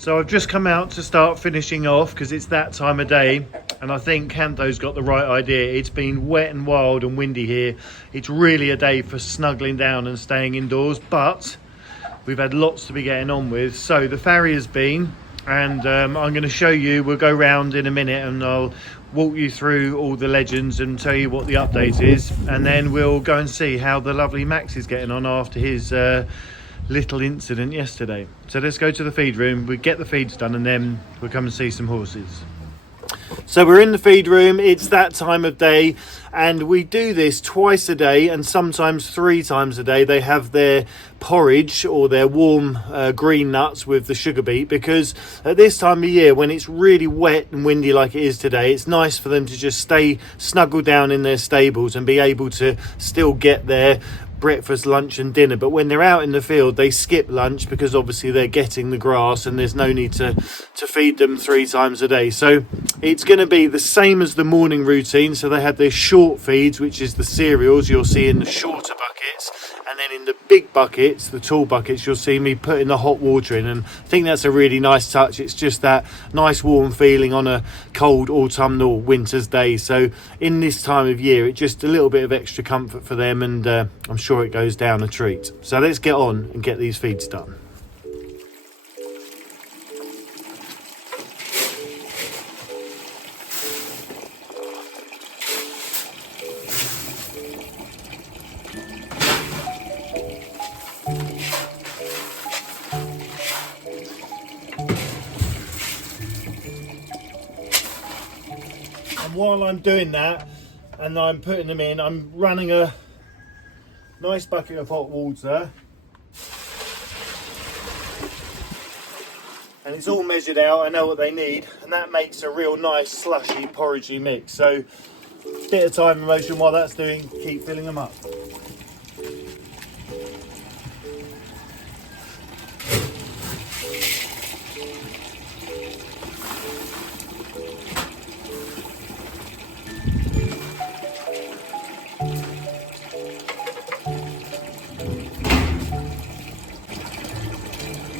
So I've just come out to start finishing off because it's that time of day, and I think Canto's got the right idea. It's been wet and wild and windy here. It's really a day for snuggling down and staying indoors, but we've had lots to be getting on with. So the farrier's been, and I'm going to show you. We'll go round in a minute and I'll walk you through all the legends and tell you what the update is, and then we'll go and see how the lovely Max is getting on after his little incident yesterday. So let's go to the feed room, we get the feeds done, and then we'll come and see some horses. So we're in the feed room. It's that time of day, and we do this twice a day and sometimes 3 times a day. They have their porridge or their warm green nuts with the sugar beet, because at this time of year when it's really wet and windy like it is today, it's nice for them to just stay snuggled down in their stables and be able to still get their breakfast, lunch and dinner. But when they're out in the field, they skip lunch because obviously they're getting the grass and there's no need to feed them 3 times a day. So it's going to be the same as the morning routine. So they have their short feeds, which is the cereals you'll see in the shorter buckets, and then in the big buckets, the tall buckets, you'll see me putting the hot water in, and I think that's a really nice touch. It's just that nice warm feeling on a cold autumnal winter's day. So in this time of year, it's just a little bit of extra comfort for them, and I'm sure it goes down a treat. So let's get on and get these feeds done. And while I'm doing that and I'm putting them in, I'm running a nice bucket of hot water, and it's all measured out. I know what they need, and that makes a real nice slushy porridgey mix. So a bit of time and motion while that's doing, keep filling them up.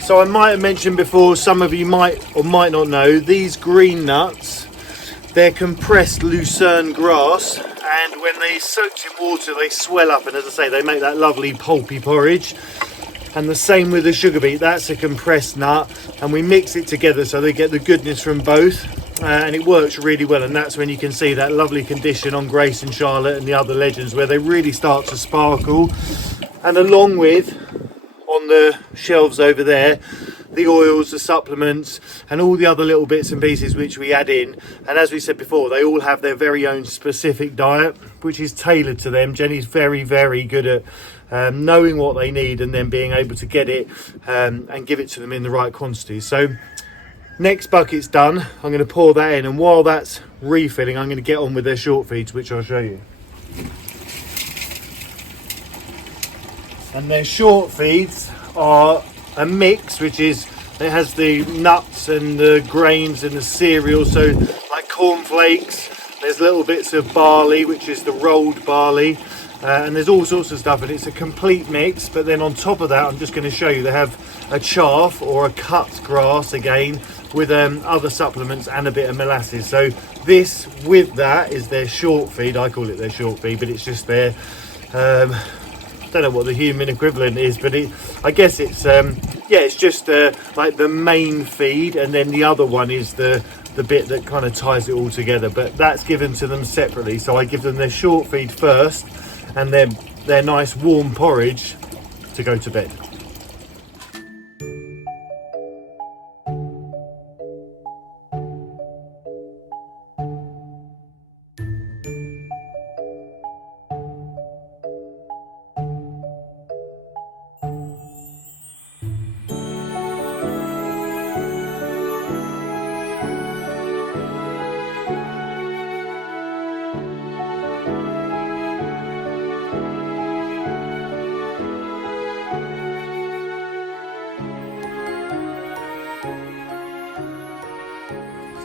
So I might have mentioned before, some of you might or might not know, these green nuts, they're compressed lucerne grass, and when they soaked in water they swell up, and as I say, they make that lovely pulpy porridge. And the same with the sugar beet, that's a compressed nut, and we mix it together so they get the goodness from both, and it works really well. And that's when you can see that lovely condition on Grace and Charlotte and the other legends, where they really start to sparkle. And along with, on the shelves over there, the oils, the supplements and all the other little bits and pieces which we add in. And as we said before, they all have their very own specific diet which is tailored to them. Jenny's very good at knowing what they need and then being able to get it and give it to them in the right quantities. So next bucket's done, I'm going to pour that in, and while that's refilling I'm going to get on with their short feeds, which I'll show you. And their short feeds are a mix, which is, it has the nuts and the grains and the cereals, so like cornflakes, there's little bits of barley, which is the rolled barley, and there's all sorts of stuff, and it's a complete mix. But then on top of that, I'm just going to show you, they have a chaff or a cut grass again with other supplements and a bit of molasses. So this with that is their short feed. I call it their short feed, but it's just their I don't know what the human equivalent is, but I guess it's yeah, it's just like the main feed, and then the other one is the bit that kind of ties it all together, but that's given to them separately. So I give them their short feed first, and then their nice warm porridge to go to bed.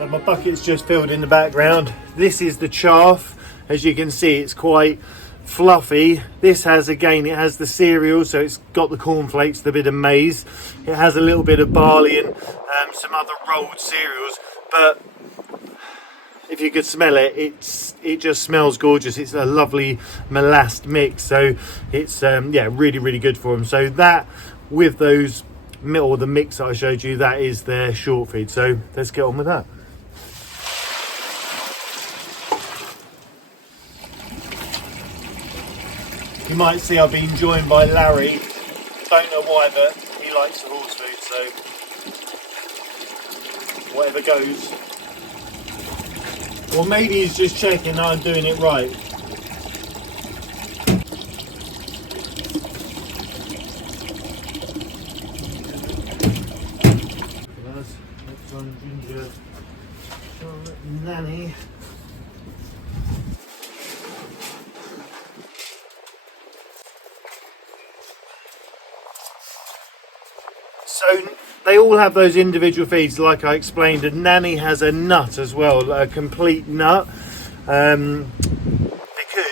So my bucket's just filled in the background. This is the chaff. As you can see, it's quite fluffy. This has, again, it has the cereal, so it's got the cornflakes, the bit of maize. It has a little bit of barley and some other rolled cereals, but if you could smell it, it just smells gorgeous. It's a lovely molassed mix, so it's yeah, really, really good for them. So that with those, or the mix that I showed you, that is their short feed. So let's get on with that. You might see I've been joined by Larry. Don't know why, but he likes the horse food, so whatever goes. Or maybe he's just checking that I'm doing it right. Next one, ginger, nanny. So they all have those individual feeds, like I explained, and Nanny has a nut as well, a complete nut, because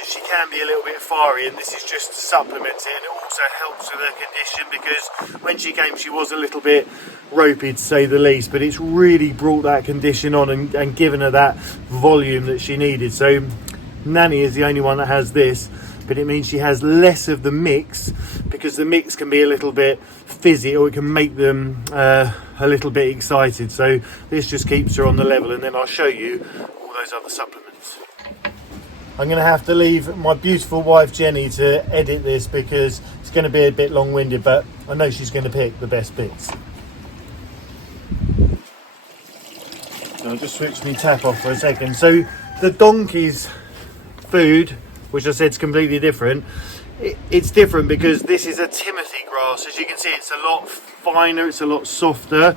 she can be a little bit fiery, and this is just supplements it, and it also helps with her condition, because when she came she was a little bit ropey, to say the least, but it's really brought that condition on and given her that volume that she needed. So Nanny is the only one that has this, but it means she has less of the mix, because the mix can be a little bit fizzy, or it can make them a little bit excited. So this just keeps her on the level, and then I'll show you all those other supplements. I'm going to have to leave my beautiful wife Jenny to edit this, because it's going to be a bit long-winded, but I know she's going to pick the best bits. So I'll just switch my tap off for a second. So the donkey's food, which I said is completely different, it's different because this is a Timothy grass. As you can see, it's a lot finer, it's a lot softer.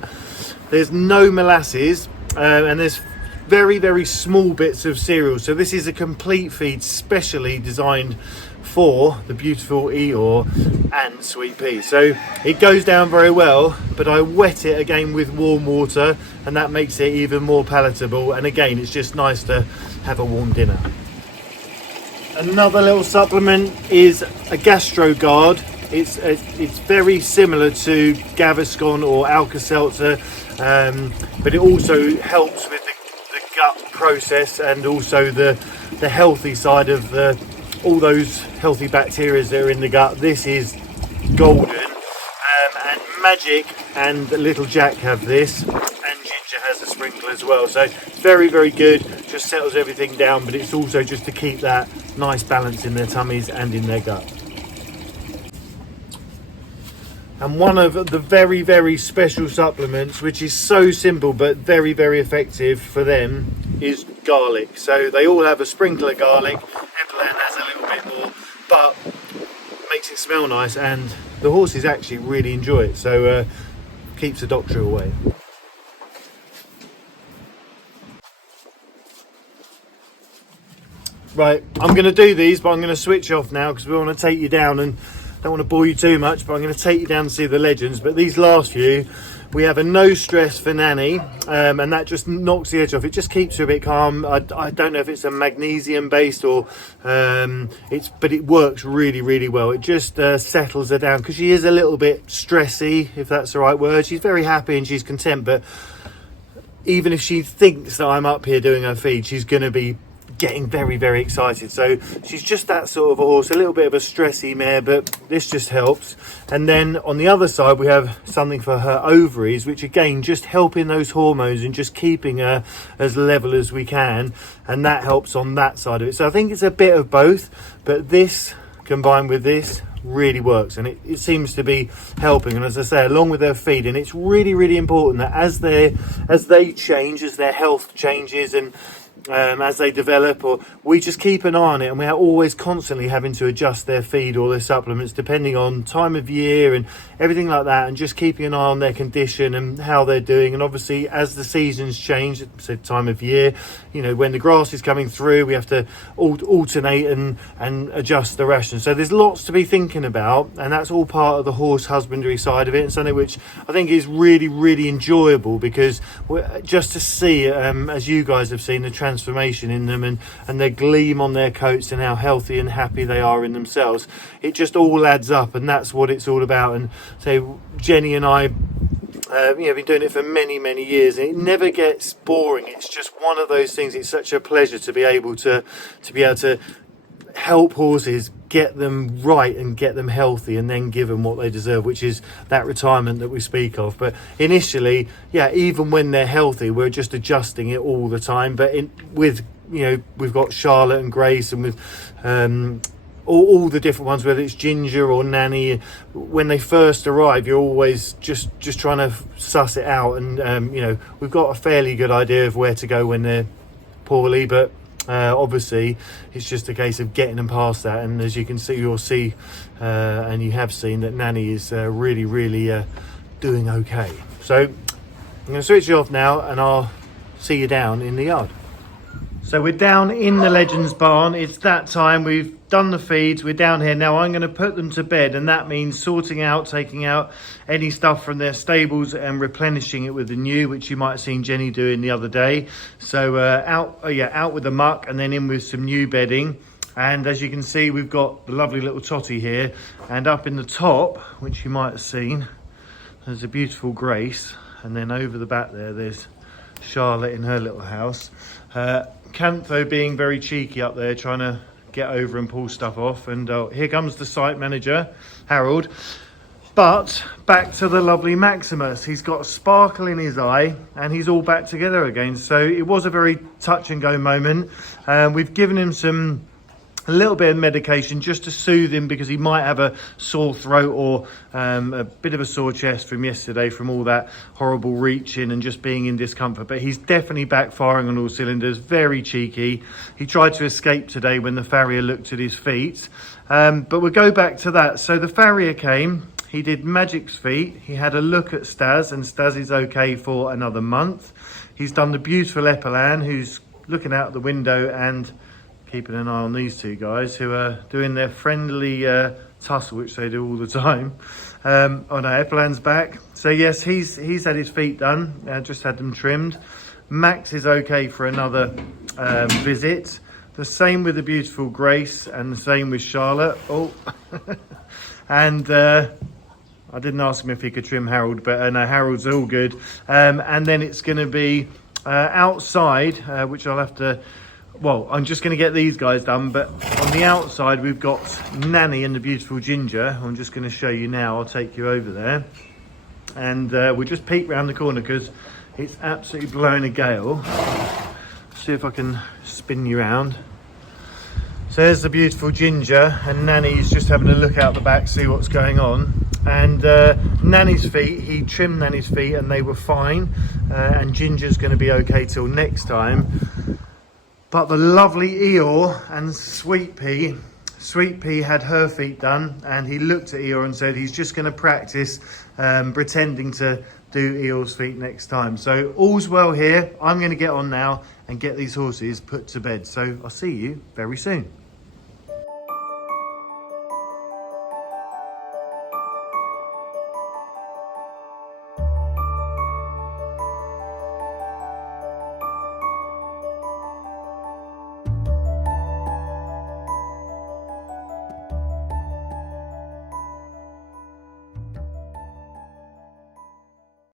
There's no molasses, and there's very, very small bits of cereal. So this is a complete feed specially designed for the beautiful Eeyore and Sweet Pea. So it goes down very well, but I wet it again with warm water, and that makes it even more palatable. And again, it's just nice to have a warm dinner. Another little supplement is a Gastro Guard. It's very similar to Gaviscon or Alka-Seltzer, but it also helps with the gut process, and also the healthy side of all those healthy bacteria that are in the gut. This is golden, and Magic and Little Jack have this, and Ginger has a sprinkle as well. So very, very good, just settles everything down, but it's also just to keep that nice balance in their tummies and in their gut. And one of the very, very special supplements, which is so simple but very, very effective for them, is garlic. So they all have a sprinkle of garlic. Evelyn has a little bit more, but makes it smell nice, and the horses actually really enjoy it, so keeps the doctor away. Right, I'm going to do these, but I'm going to switch off now because we want to take you down, and don't want to bore you too much, but I'm going to take you down to see the legends. But these last few, we have a no stress for Nanny, and that just knocks the edge off. It just keeps her a bit calm. I don't know if it's a magnesium based or but it works really, really well. It just settles her down, because she is a little bit stressy, if that's the right word. She's very happy and she's content, but even if she thinks that I'm up here doing her feed, she's going to be getting very, very excited. So she's just that sort of a horse, a little bit of a stressy mare, but this just helps. And then on the other side we have something for her ovaries, which again just helping those hormones and just keeping her as level as we can, and that helps on that side of it. So I think it's a bit of both, but this combined with this really works, and it seems to be helping. And as I say, along with their feed, and it's really, really important that as they change, as their health changes, and as they develop, or we just keep an eye on it, and we are always constantly having to adjust their feed or their supplements depending on time of year and everything like that, and just keeping an eye on their condition and how they're doing. And obviously as the seasons change, so time of year, you know, when the grass is coming through, we have to alternate and adjust the ration. So there's lots to be thinking about, and that's all part of the horse husbandry side of it, and something which I think is really, really enjoyable, because just to see, as you guys have seen, the transformation in them, and their gleam on their coats and how healthy and happy they are in themselves. It just all adds up, and that's what it's all about. And so Jenny and I, been doing it for many years, and it never gets boring. It's just one of those things. It's such a pleasure to be able to help horses, get them right and get them healthy, and then give them what they deserve, which is that retirement that we speak of. But initially, even when they're healthy, we're just adjusting it all the time. But we've got Charlotte and Grace, and with all the different ones, whether it's Ginger or Nanny, when they first arrive, you're always just trying to suss it out. And we've got a fairly good idea of where to go when they're poorly, but obviously it's just a case of getting them past that. And as you can see, you'll see and you have seen that Nanny is really doing okay. So I'm going to switch you off now, and I'll see you down in the yard. So we're down in the Legends barn. It's that time. We've done the feeds. We're down here now. I'm going to put them to bed, and that means sorting out, taking out any stuff from their stables and replenishing it with the new, which you might have seen Jenny doing the other day. So out with the muck and then in with some new bedding. And as you can see, we've got the lovely little Totty here, and up in the top, which you might have seen, there's a beautiful Grace, and then over the back there's Charlotte in her little house. Cantho being very cheeky up there, trying to get over and pull stuff off. And here comes the site manager, Harold. But back to the lovely Maximus. He's got a sparkle in his eye, and he's all back together again. So it was a very touch and go moment. We've given him a little bit of medication just to soothe him, because he might have a sore throat or a bit of a sore chest from yesterday, from all that horrible reaching and just being in discomfort. But he's definitely back firing on all cylinders, very cheeky. He tried to escape today when the farrier looked at his feet. But we'll go back to that. So the farrier came, he did Magic's feet, he had a look at Stas, and Stas is okay for another month. He's done the beautiful Epilan, who's looking out the window and keeping an eye on these two guys, who are doing their friendly tussle, which they do all the time. Epilan's back. So yes, he's had his feet done, just had them trimmed. Max is okay for another visit. The same with the beautiful Grace, and the same with Charlotte. And I didn't ask him if he could trim Harold, but no, Harold's all good. And then it's going to be outside, which I'll have to... Well, I'm just going to get these guys done, but on the outside we've got Nanny and the beautiful Ginger. I'm just going to show you now. I'll take you over there, and we'll just peek round the corner because it's absolutely blowing a gale. See if I can spin you around. So there's the beautiful Ginger, and Nanny's just having a look out the back, see what's going on. And Nanny's feet, he trimmed Nanny's feet and they were fine, and Ginger's going to be okay till next time. But the lovely Eeyore and Sweet Pea had her feet done, and he looked at Eeyore and said he's just going to practice pretending to do Eeyore's feet next time. So all's well here. I'm going to get on now and get these horses put to bed. So I'll see you very soon.